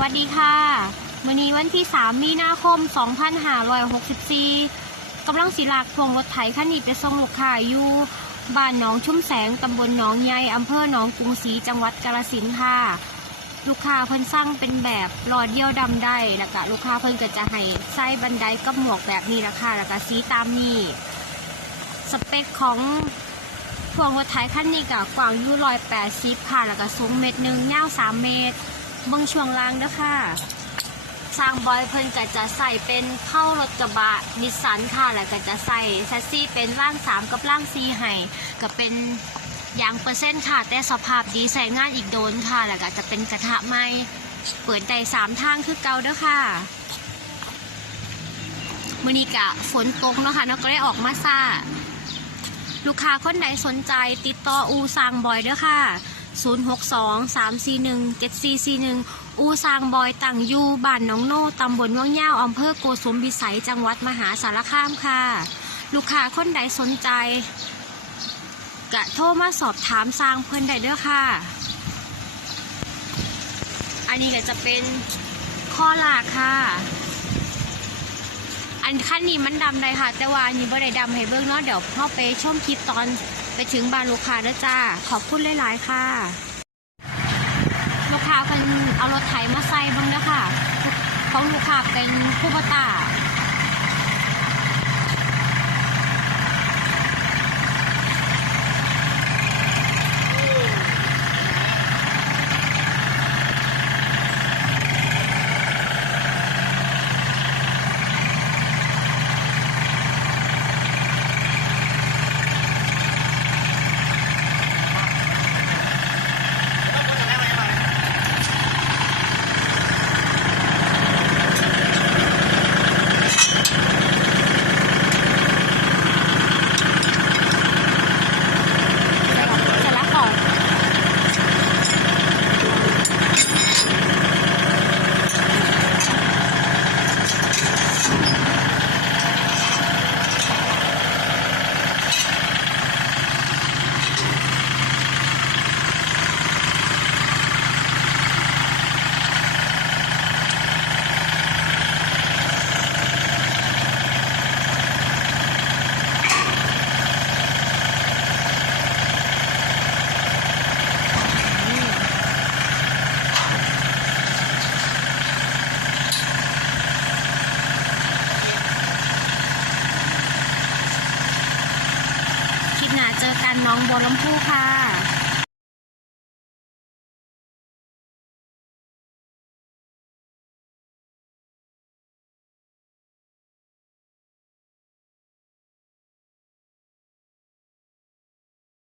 วัสดีค่ะวันนี้วันที่ 3 มีนาคม 2564กำลังศิลากพวงรถไถคันนี้ไปส่งลูกค้าอยู่บ้านหนองชุ่มแสงตำบลหนองใยอำเภอหนองกรุงศรีจังหวัดกาฬสินธุ์ค่ะ ลูกค้าเพิ่นสั่งเป็นแบบรอดเดียวดำได้แล้วก็ลูกค้าเพิ่นก็จะให้ใส่บันไดกับหมวกแบบนี้ละค่ะแล้วก็สีตามนี้สเปคของพวงรถไถคันนี้ก็กว้างอยู่ร้อยแปดสิบค่ะ แล้วก็สูงเมตรหนึ่งยาวสามเมตร เบิ่งช่วงล่างเด้อค่ะสร้างบอยเพิ่นก็จะใส่เป็นเข้ารถกระบะนิสสันค่ะ แล้วก็จะใส่แชสซี่เป็นร่างสามกับร่างซีให้ก็เป็นยางเปอร์เซ็นต์ค่ะ แต่สภาพดีใส่งานอีกโดนค่ะ แล้วก็จะเป็นกระทะไม้เปิดได้สามทางคือเก่าเด้อค่ะมือนี้กะฝนตกเนาะค่ะเนาะก็ได้ออกมาซ่า ลูกค้าคนไหนสนใจติดต่ออูซางบอยเด้อค่ะ 062 341 7441 อูซางบอยตั้งยูบ้านหน้องโน่ตำบลว่างย่าวอำเภอโกสุมพิสัยจังหวัดมหาสารคามค่ะ ลูกค้าคนใดสนใจ กะโทรมาสอบถามสร้างเพิ่นได้เด้อค่ะ อันนี้ก็จะเป็นข้อหลากค่ะ อันขั้นนี้มันดำเลยค่ะ แต่ว่าอันนี้บ่ได้ดำให้เบิ้งเนาะเดี๋ยวพ่อไปชมคลิปตอนไปถึงบ้านลูกค้านะจ้า ขอบคุณหลายๆค่ะ ลูกค้าเป็นเอารถไถมาใส่เบิ่งนะค่ะของลูกค้าเป็นคูปตาเสร็จแล้วก่อนคลิปหน้า เจอกันน้องบัวลำพูค่ะ